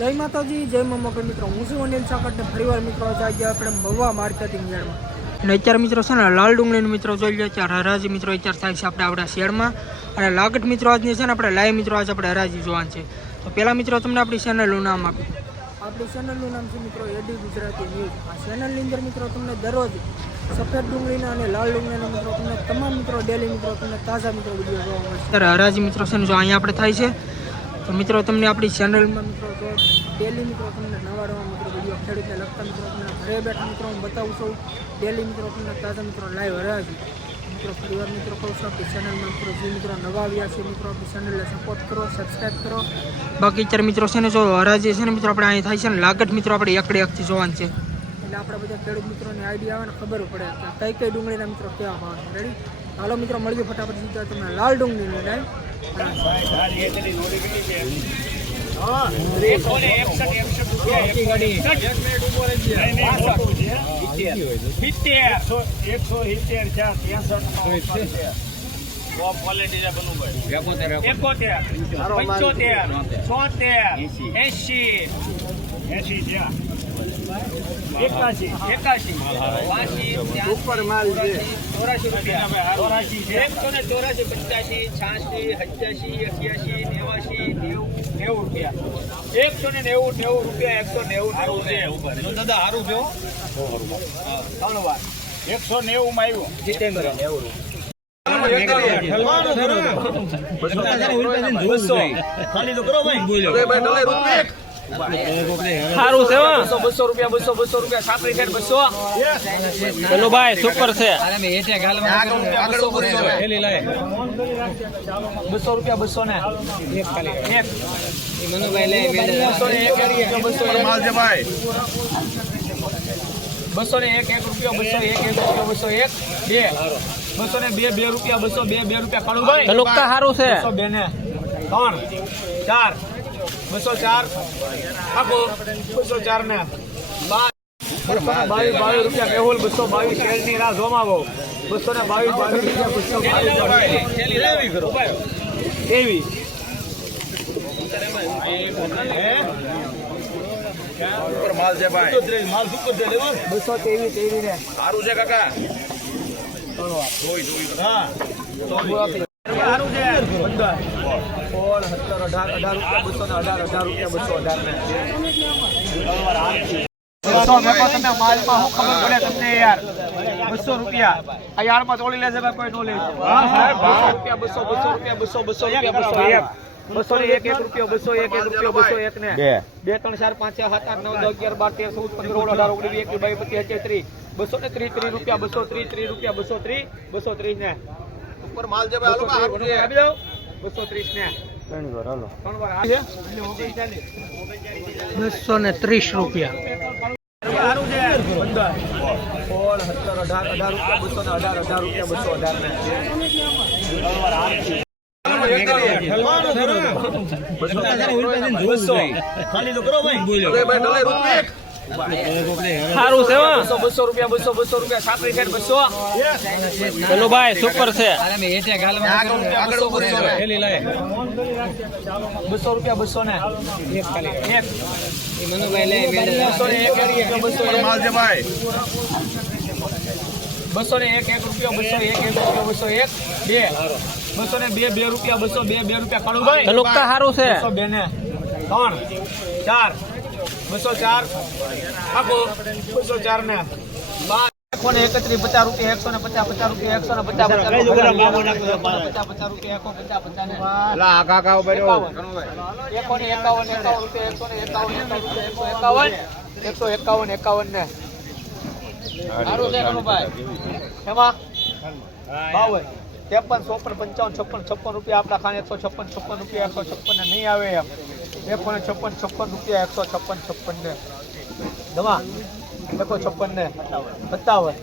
જય માતાજી જય મા મોકલ મિત્રો હું છું અનિલ સાકટ ને ફરીવાર મિત્રો આજે આપણે મહુવા માર્કેટિંગ યાર્ડમાં. અને અત્યારે મિત્રો છે ને લાલ ડુંગળીના મિત્રો જોઈ લે ત્યારે હરાજી મિત્રો અત્યારે થાય છે આપણે આપણા શેરમાં. અને લાગટ મિત્રો આજની છે ને આપણે લાઈવ મિત્રો આજે આપણે હરાજી જોવાનું છે. તો પહેલાં મિત્રો તમને આપણી ચેનલનું નામ આપ્યું આપણી ચેનલનું નામ છે મિત્રો એડી ગુજરાતી ન્યૂઝ આ ચેનલની અંદર મિત્રો તમને દરરોજ સફેદ ડુંગળીના અને લાલ ડુંગળીના મિત્રો તમને તમામ મિત્રો ડેલી મિત્રો તમને તાજા મિત્રો વીડિયો જોવા મળશે. ત્યારે હરાજી મિત્રો છે ને જો અહીંયા આપણે થાય છે તો મિત્રો, તમને આપણી ચેનલમાં મિત્રો, તો ડેલી મિત્રો તમને નવા નવા મિત્રો વીડિયો ખેડૂતને લગતા મિત્રો, તમને ઘરે બેઠા મિત્રો હું બતાવું છું. ડેલી મિત્રો તમને તાજા મિત્રો લાઈવ હરાજી મિત્રો, પરિવાર મિત્રો કહું છું, આપણી ચેનલમાં મિત્રો જે મિત્રો નવા આવ્યા છે, મિત્રો, આપણી ચેનલને સપોર્ટ કરો સબસ્ક્રાઈબ કરો. બાકી અત્યારે મિત્રો છે ને, જો હરાજી છે ને, મિત્રો, આપણે અહીં થાય છે ને, લાગત મિત્રો આપણે એકડે એકથી જોવાનું છે. એટલે આપણે બધા ખેડૂત મિત્રોને આઈડિયા આવે ને, ખબર પડે. કે કઈ કઈ ડુંગળીના મિત્રો કેવા ભાવ છે રેડી હાલો મિત્રો, મળીએ ફટાફટ સીધા તમને લાલ ડુંગળીની રાઈટ એકસો સિત્તેર ચાર ત્રેસઠ એકોતેર, પંચોતેર, છોતેર એસી એસી ત્યાં એકાશી એકાશી. ઉપર માલ છે. ચોરાશી રૂપિયા. ચોરાશી છે. એકસો ને ચોરાશી પંચ્યાસી છ્યાસી સત્યાસી અઠ્યાસી નેવાસી નેવું નેવું રૂપિયા. એકસો ને નેવું નેવું રૂપિયા એકસો નેવું નેવું છે ઉપર. દાદા સારું છે ત્રણ વાર એકસો નેવું માં આવ્યું. જીતેન્દ્ર. નેવું ખાલી તો કરો ભાઈ. સારું છે હો. બસો બસો રૂપિયા બસો બસો રૂપિયા સાપરી છે બસો. પેલું ભાઈ સુપર છે. બસો રૂપિયા બસો ને. એક. બસો ને એક એક રૂપિયા બસો એક. એક રૂપિયા બસો એક બે. બસો ને બે બે રૂપિયા બસો બે બે રૂપિયા. કાઢું ભાઈ પેલું સારું છે? બસો બે ને. ત્રણ. ચાર. બસો ચાર. આપો. બસો ચાર ને બાવીસ બાવીસ રૂપિયા મેહુલ બસો બાવીસ શેરની રાહ જોમાવો. બસો ને બાવીસ બાવીસ રૂપિયા બસો બાવીસ. એવી. બસો તેવી તેવી ને સારું છે કાકા. હા. સારું છે. પંદર. સોળ સત્તર અઢાર અઢાર રૂપિયા બસો ને અઢાર અઢાર રૂપિયા બસો અઢાર ને. બસો વેપાર તમે માલમાં શું ખબર પડે તમને યાર? બસો રૂપિયા. આ યારમાં તોડી લેજે કોઈ નો લે. રૂપિયા બસો બસો રૂપિયા બસો બસો રૂપિયા બસો એક. બસો ને એક એક રૂપિયો બસો એક એક રૂપિયો બસો એક ને. બે. ત્રણ ચાર પાંચ છ સાત આઠ નવ દસ અગિયાર બાર તેર ચૌદ પંદર સોળ અઢાર ઓગણીસ એક એકવીસ પચીસ અત્યાર ત્રીસ. બસો ને ત્રીસ ત્રીસ રૂપિયા બસો ત્રીસ ત્રીસ રૂપિયા બસો ત્રીસ બસો ત્રીસ ને. ઉપર માલ દો બસો ત્રીસ ને. ત્રણ વાર બસો ને ત્રીસ રૂપિયા. બસો. ખાલી તો કરો ભાઈ. ભાઈ રૂપિયા સારું છે હો. બસો બસો રૂપિયા બસો બસો રૂપિયા સાપરી છે બસો. પેલું ભાઈ સુપર છે. બસો રૂપિયા બસો ને. એક બસો ને એક એક રૂપિયા બસો એક. માલ છે બસો ને એક એક રૂપિયા બસો એક એક રૂપિયા બસો એક. બે. બસો ને બે બે રૂપિયા બસો બે બે રૂપિયા. કાઢું ભાઈ. પેલું સારું છે? બસો બે ને. ત્રણ. ચાર. બસો ચાર. આપો બસો ચાર ને બાર એકસો ને એકત્રીસ પચાસ રૂપિયા એકસો ને પચાસ પચાસ રૂપિયા એકસો ને પચાસ પચાસ પચાસ પચાસ રૂપિયા એકસો પચાસ પચાસ ને ને એકાવન. એકાવન. રૂપિયા એકસો ને એકાવન એકાવન એકસો એકાવન. એકસો એકાવન એકાવન ને. સારું છે કનુભાઈ. એમાં બાવન ત્રેપન ચોપન પંચાવન છપ્પન છપ્પન રૂપિયા આપણા ખાને એકસો છપ્પન છપ્પન રૂપિયા એકસો છપ્પન ને નહીં આવે એમ. એકસો ને છપ્પન છપ્પન રૂપિયા એકસો છપ્પન છપ્પન ને. દવા એકસો છપ્પન ને. સત્તાવન.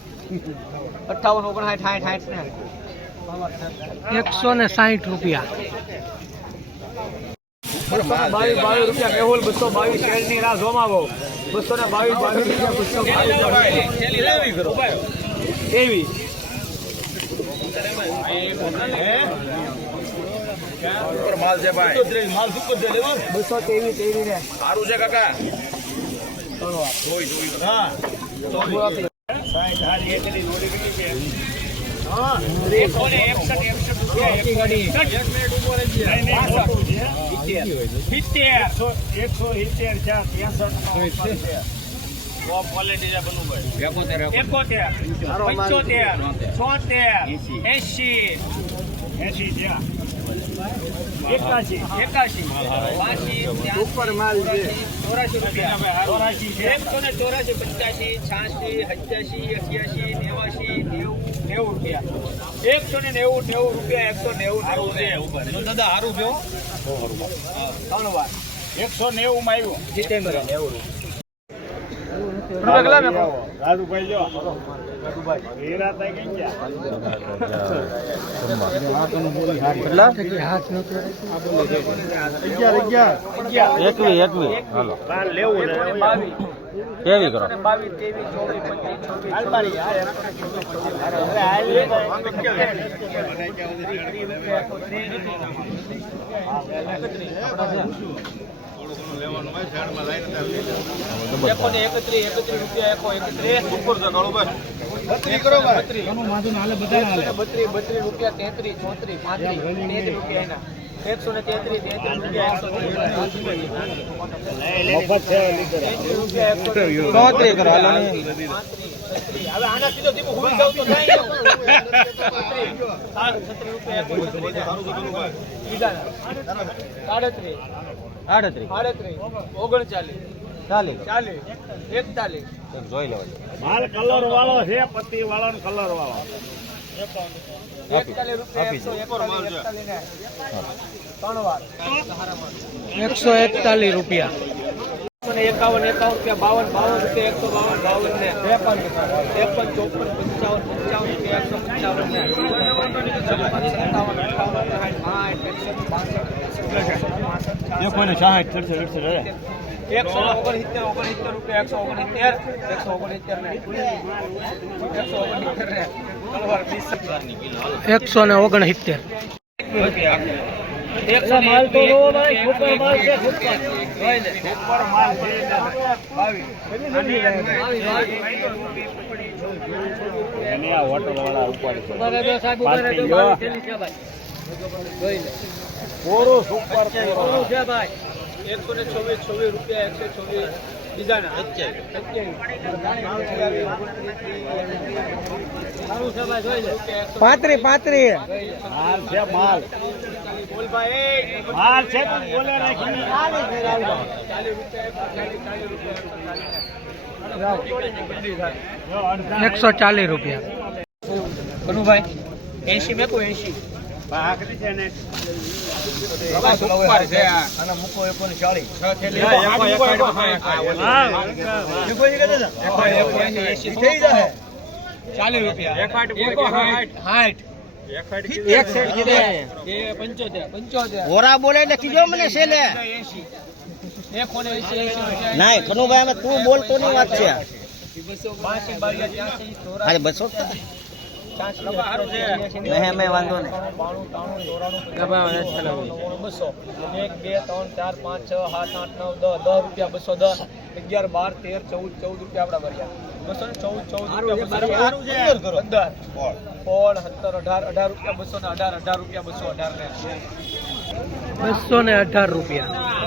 અઠાવન ઓગણસાઠ સાઠ સાઠ ને. એકસો ને સાઠ રૂપિયા. બાવીસ બાવીસ રૂપિયા મેહુલ બસો બાવીસ શેરની રાહ જોમાવો. બસો ને બાવીસ બાવીસ રૂપિયા બસો બાવીસ એવી. હે? ઉપર માલ છે ભાઈ બસો તેવી તેવી ને સારું છે કાકા એકસો સિત્તેર એકસો સિત્તેર ચાર ત્રેસઠ એકોતેર પંચોતેર છોતેર એસી એસી ત્યાં એકાશી એકાશી. ઉપર માલ ચોરાશી રૂપિયા. ચોરાશી એકસો ને ચોરાશી પંચ્યાસી છ્યાસી સત્યાસી અઠ્યાસી નેવાસી નેવું નેવું રૂપિયા. એકસો ને નેવું નેવું રૂપિયા એકસો નેવું સારું છે દાદા સારું થયો ત્રણ વાર. એકસો નેવું માં આવ્યું જીતેન્દ્ર નેવું રાજુભાઈ જો એકવી એકવી. હાલો. લેવું કેવી કરો બત્રીસ રૂપિયા તેત્રીસ ચોત્રીસ પાંત્રીસ રૂપિયા એના એકસો ને તેત્રીસ તેત્રીસ રૂપિયા એકસો હવે આના સીધો ધીમું ભૂલી જાવ તો સાડત્રીસ આડત્રીસ આડત્રીસ ઓગણચાલીસ ચાલીસ ચાલીસ એકતાલીસ જોઈ લેવા માલ કલર વાળો છે પતિ વાળો કલર વાળો એકસો એકતાલીસ એકતાલીસ ને ત્રણ વાર. એકસો એકતાલીસ રૂપિયા. અને એકાવન એકાવન રૂપિયા બાવન બાવન રૂપિયા એકસો બાવન બાવન ને. ત્રેપન ત્રેપન ચોપન પંચાવન પંચાવન રૂપિયા એકસો પંચાવન ને. છપ્પન સત્તાવન અઠાવન સાઠ એકસઠ બાસઠ એકસો ઓગણસિત્તેર ઓગણસિત્તેર રૂપિયા એકસો ઓગણસિત્તેર એકસો ઓગણસિત્તેર ને. એકસો ઓગણસિત્તેર ને. કલવાર વીસ એકસો ને ઓગણસિત્તેર. કોરો સુપર કોરો છે ભાઈ. એકસો ને ચોવીસ ચોવીસ રૂપિયા એકસો ચોવીસ બીજાના. સારું છે ભાઈ જોઈ લે પાંત્રી પાંત્રી. માલ છે માલ. બોલ ભાઈ માલ છે તું બોલે રાખીને. એકસો ચાલીસ રૂપિયા. કનુભાઈ એસી મેકો એસી ભાખરી છે ને. ઉપર છે અને મૂકો એકો ને ચાળી ચાલીસ રૂપિયા. એકો હાઈટ એક સેટ કીધે. પંચોતેર પંચોતેર. ઓરા બોલે એટલે કીજો મને એસી એકો ને કનુભાઈ અમે તું બોલતો ની વાત છે. બાસી એક બે ત્રણ ચાર પાંચ છ સાત આઠ નવ દસ દસ રૂપિયા બસો દસ અગિયાર બાર તેર ચૌદ ચૌદ રૂપિયા આપણા ભર્યા બસો ને ચૌદ ચૌદ રૂપિયા પંદર સોળ સત્તર અઢાર અઢાર રૂપિયા બસો અઢાર અઢાર રૂપિયા બસો અઢાર ને બસો ને અઢાર રૂપિયા.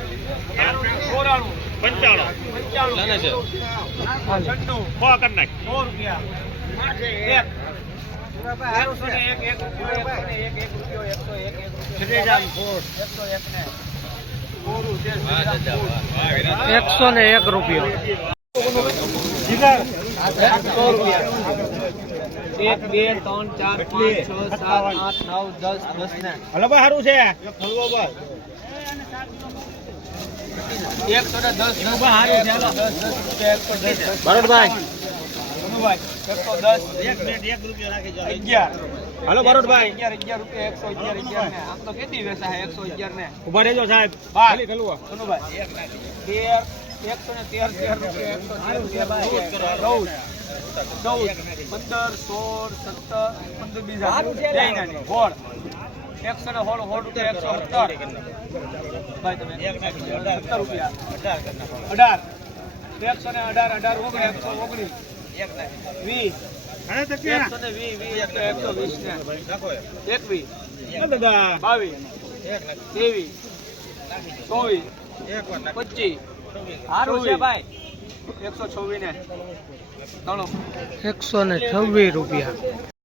પંચાણું પંચાણું. સો રૂપિયા એક એકસો ને એક રૂપિયા એક બે ત્રણ ચાર પાંચ છ સાત આઠ નવ દસ દસ ને હલો ભાઈ સારું છે અગિયાર રૂપિયા એકસો અગિયાર આમ તો કેટલી વેચા એકસો અગિયાર ને ઊભા રહેજો સાહેબ. ધનુભાઈ તેર એકસો ને તેર તેર રૂપિયા એકસો તેર ચૌદ ચૌદ પંદર સોળ સત્તર પંદર બીજા સોળ એકસો ને સોળ સોળ રૂપિયા એકસો સત્તર ભાઈ તમે સત્તર રૂપિયા. અઢાર એકસો ને અઢાર અઢાર ઓગણીસ એકસો ઓગણીસ. વીસ. એકસો ને વીસ વીસ એકસો એકસો વીસ ને. એકવીસ. બાવીસ. ત્રેવીસ. ચોવીસ. પચીસ. સારું છે ભાઈ. એકસો છવ્વીસ ને. ત્રણ એકસો ને છવ્વીસ રૂપિયા.